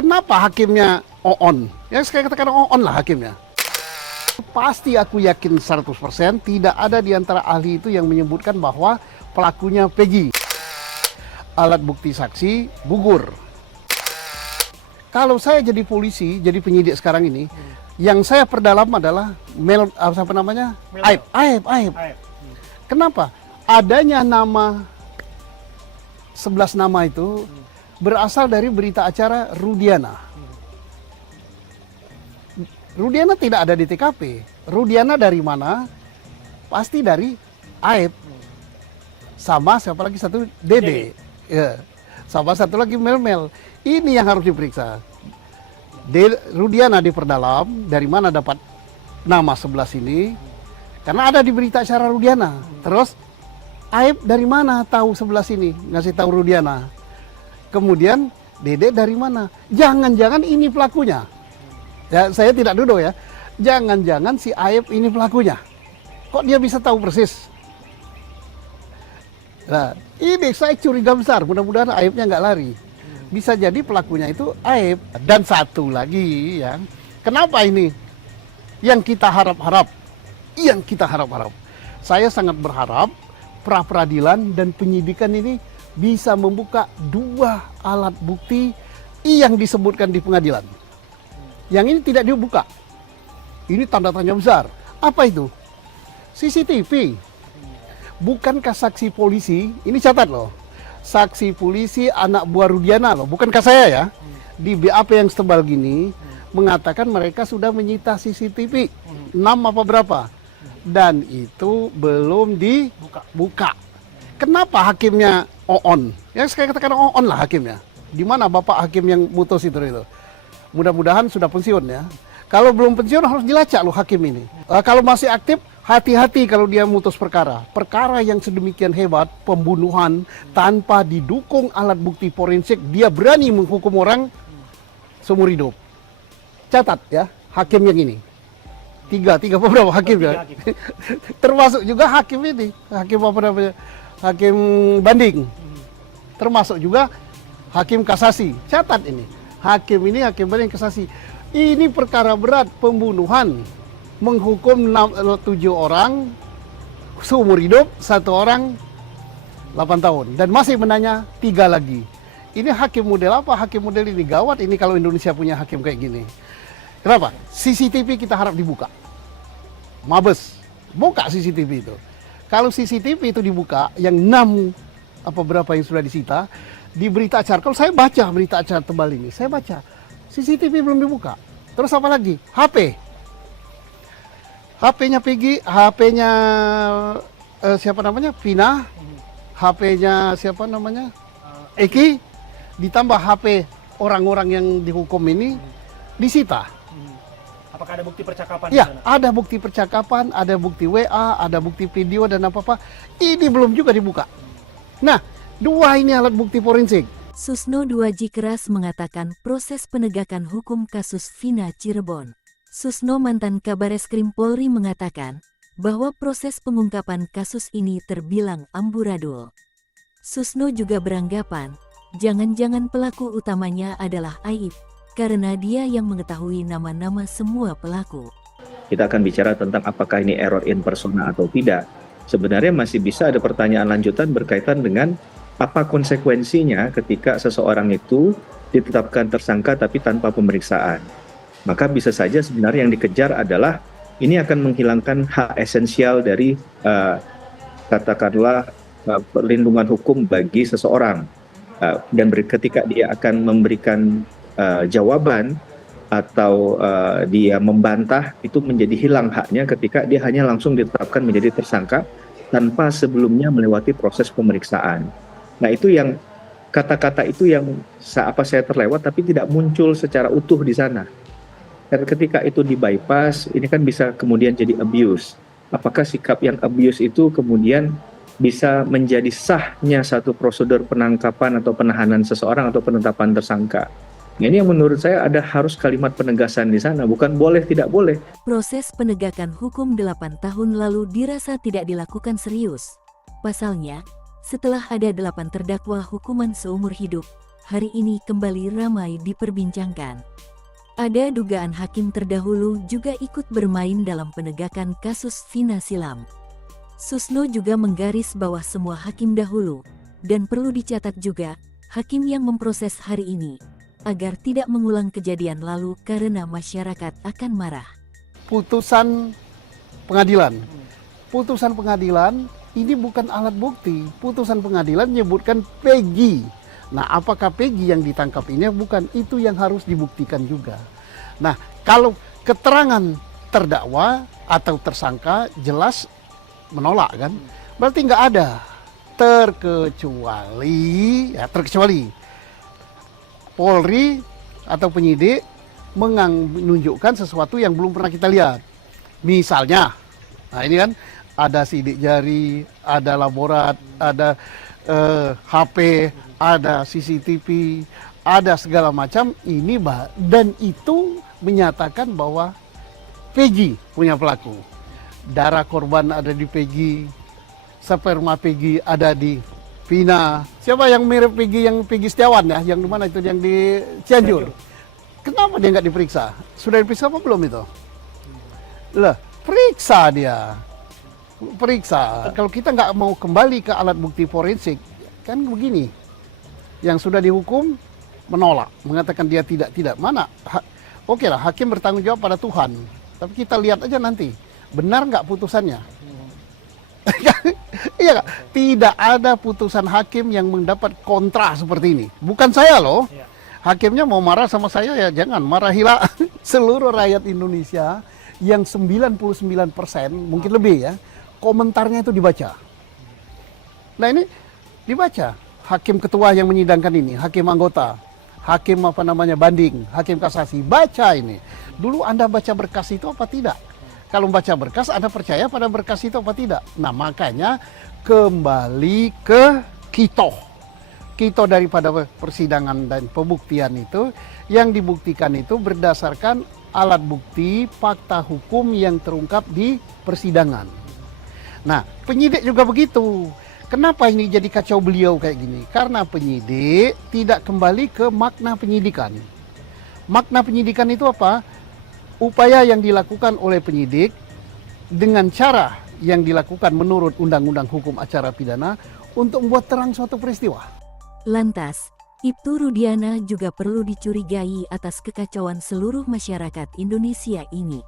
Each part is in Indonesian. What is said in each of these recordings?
Kenapa hakimnya on? Yang saya katakan on lah hakimnya. Pasti aku yakin 100% tidak ada di antara ahli itu yang menyebutkan bahwa pelakunya Peggy. Alat bukti saksi gugur. Kalau saya jadi polisi, jadi penyidik sekarang ini, yang saya perdalam adalah Aib. Kenapa? Adanya nama 11 nama itu berasal dari berita acara Rudiana. Rudiana tidak ada di TKP. Rudiana dari mana? Pasti dari Aib. Sama siapa lagi satu? Dede. Ya. Sama satu lagi Mel. Ini yang harus diperiksa. Rudiana diperdalam, dari mana dapat nama 11 ini? Karena ada di berita acara Rudiana. Terus Aib dari mana tahu 11 ini? Ngasih tahu Rudiana. Kemudian Dede dari mana? Jangan-jangan ini pelakunya. Ya, saya tidak duduk ya. Jangan-jangan si Aib ini pelakunya. Kok dia bisa tahu persis? Nah, ini saya curiga besar. Mudah-mudahan Aibnya nggak lari. Bisa jadi pelakunya itu Aib. Dan satu lagi ya, kenapa ini yang kita harap-harap? Saya sangat berharap pra-peradilan dan penyidikan ini bisa membuka 2 alat bukti yang disebutkan di pengadilan. Yang ini tidak dibuka. Ini tanda tanya besar. Apa itu? CCTV. Bukankah saksi polisi, ini catat loh, saksi polisi anak buah Rudiana loh, bukankah saya ya, di BAP yang setebal gini, mengatakan mereka sudah menyita CCTV, 6 apa berapa, dan itu belum dibuka. Kenapa hakimnya on? Yang saya katakan on lah hakimnya. Di mana bapak hakim yang mutus itu? Mudah-mudahan sudah pensiun ya. Kalau belum pensiun harus dilacak loh hakim ini. Kalau masih aktif, hati-hati kalau dia mutus perkara. Perkara yang sedemikian hebat, pembunuhan tanpa didukung alat bukti forensik, dia berani menghukum orang seumur hidup. Catat ya, hakim yang ini. Tiga beberapa hakim ya. Termasuk juga hakim ini, hakim apa namanya? Hakim banding. Termasuk juga hakim kasasi. Catat ini. Hakim ini hakim banding kasasi. Ini perkara berat, pembunuhan, menghukum 7 orang seumur hidup, 1 orang 8 tahun, dan masih menanya 3 lagi. Ini hakim model apa? Hakim model ini gawat ini kalau Indonesia punya hakim kayak gini. Kenapa? CCTV kita harap dibuka. Mabes, buka CCTV itu. Kalau CCTV itu dibuka, yang 6 apa berapa yang sudah disita, di berita acara, kalau saya baca berita acara tebal ini, saya baca, CCTV belum dibuka. Terus apa lagi? HP. HP-nya Peggy, HP-nya siapa namanya? Vina. HP-nya siapa namanya? Eki. Ditambah HP orang-orang yang dihukum ini disita. Apakah ada bukti percakapan? Ya, ada bukti percakapan, ada bukti WA, ada bukti video dan apa-apa. Ini belum juga dibuka. Nah, 2 ini alat bukti forensik. Susno Duaji keras mengatakan proses penegakan hukum kasus Vina Cirebon. Susno mantan Kabareskrim Polri mengatakan bahwa proses pengungkapan kasus ini terbilang amburadul. Susno juga beranggapan, jangan-jangan pelaku utamanya adalah Aib, karena dia yang mengetahui nama-nama semua pelaku. Kita akan bicara tentang apakah ini error in persona atau tidak. Sebenarnya masih bisa ada pertanyaan lanjutan berkaitan dengan apa konsekuensinya ketika seseorang itu ditetapkan tersangka tapi tanpa pemeriksaan. Maka bisa saja sebenarnya yang dikejar adalah ini akan menghilangkan hak esensial dari katakanlah perlindungan hukum bagi seseorang. Dan ketika dia akan memberikan jawaban atau dia membantah, itu menjadi hilang haknya ketika dia hanya langsung ditetapkan menjadi tersangka tanpa sebelumnya melewati proses pemeriksaan. Nah, itu yang kata-kata itu yang saya terlewat tapi tidak muncul secara utuh di sana. Dan ketika itu di bypass, ini kan bisa kemudian jadi abuse. Apakah sikap yang abuse itu kemudian bisa menjadi sahnya satu prosedur penangkapan atau penahanan seseorang atau penetapan tersangka? Ini yang menurut saya ada harus kalimat penegasan di sana, bukan boleh tidak boleh. Proses penegakan hukum 8 tahun lalu dirasa tidak dilakukan serius. Pasalnya, setelah ada 8 terdakwa hukuman seumur hidup, hari ini kembali ramai diperbincangkan. Ada dugaan hakim terdahulu juga ikut bermain dalam penegakan kasus Vina silam. Susno juga menggaris bawah semua hakim dahulu, dan perlu dicatat juga, hakim yang memproses hari ini, agar tidak mengulang kejadian lalu karena masyarakat akan marah. Putusan pengadilan. Putusan pengadilan ini bukan alat bukti. Putusan pengadilan menyebutkan Peggy. Nah, apakah Peggy yang ditangkap ini? Bukan, itu yang harus dibuktikan juga. Nah, kalau keterangan terdakwa atau tersangka jelas menolak kan, berarti nggak ada. Terkecuali Polri atau penyidik menunjukkan sesuatu yang belum pernah kita lihat. Misalnya, nah ini kan ada sidik jari, ada laborat, ada HP, ada CCTV, ada segala macam. Dan itu menyatakan bahwa Peggy punya pelaku. Darah korban ada di Peggy, sperma Peggy ada di Vina. Siapa yang mirip Peggy, yang Peggy Setiawan ya, yang di mana itu, yang di Cianjur. Kenapa dia nggak diperiksa? Sudah diperiksa apa belum itu? Lah, periksa dia. Periksa. Kalau kita nggak mau kembali ke alat bukti forensik, kan begini. Yang sudah dihukum menolak, mengatakan dia tidak. Mana? Oke lah, hakim bertanggung jawab pada Tuhan. Tapi kita lihat aja nanti, benar nggak putusannya? Iya, tidak ada putusan hakim yang mendapat kontra seperti ini. Bukan saya loh. Hakimnya mau marah sama saya ya jangan, marahilah seluruh rakyat Indonesia yang 99% mungkin lebih ya, komentarnya itu dibaca. Nah ini dibaca, hakim ketua yang menyidangkan ini, hakim anggota, hakim banding, hakim kasasi, baca ini. Dulu Anda baca berkas itu apa tidak? Kalau baca berkas, Anda percaya pada berkas itu apa tidak? Nah makanya kembali ke Kito daripada persidangan dan pembuktian itu, yang dibuktikan itu berdasarkan alat bukti, fakta hukum yang terungkap di persidangan. Nah, penyidik juga begitu. Kenapa ini jadi kacau beliau kayak gini? Karena penyidik tidak kembali ke makna penyidikan. Makna penyidikan itu apa? Upaya yang dilakukan oleh penyidik dengan cara yang dilakukan menurut Undang-Undang Hukum Acara Pidana untuk membuat terang suatu peristiwa. Lantas, Ibtu Rudiana juga perlu dicurigai atas kekacauan seluruh masyarakat Indonesia ini.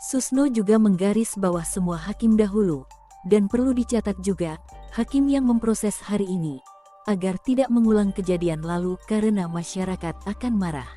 Susno juga menggaris bawah semua hakim dahulu, dan perlu dicatat juga, hakim yang memproses hari ini, agar tidak mengulang kejadian lalu karena masyarakat akan marah.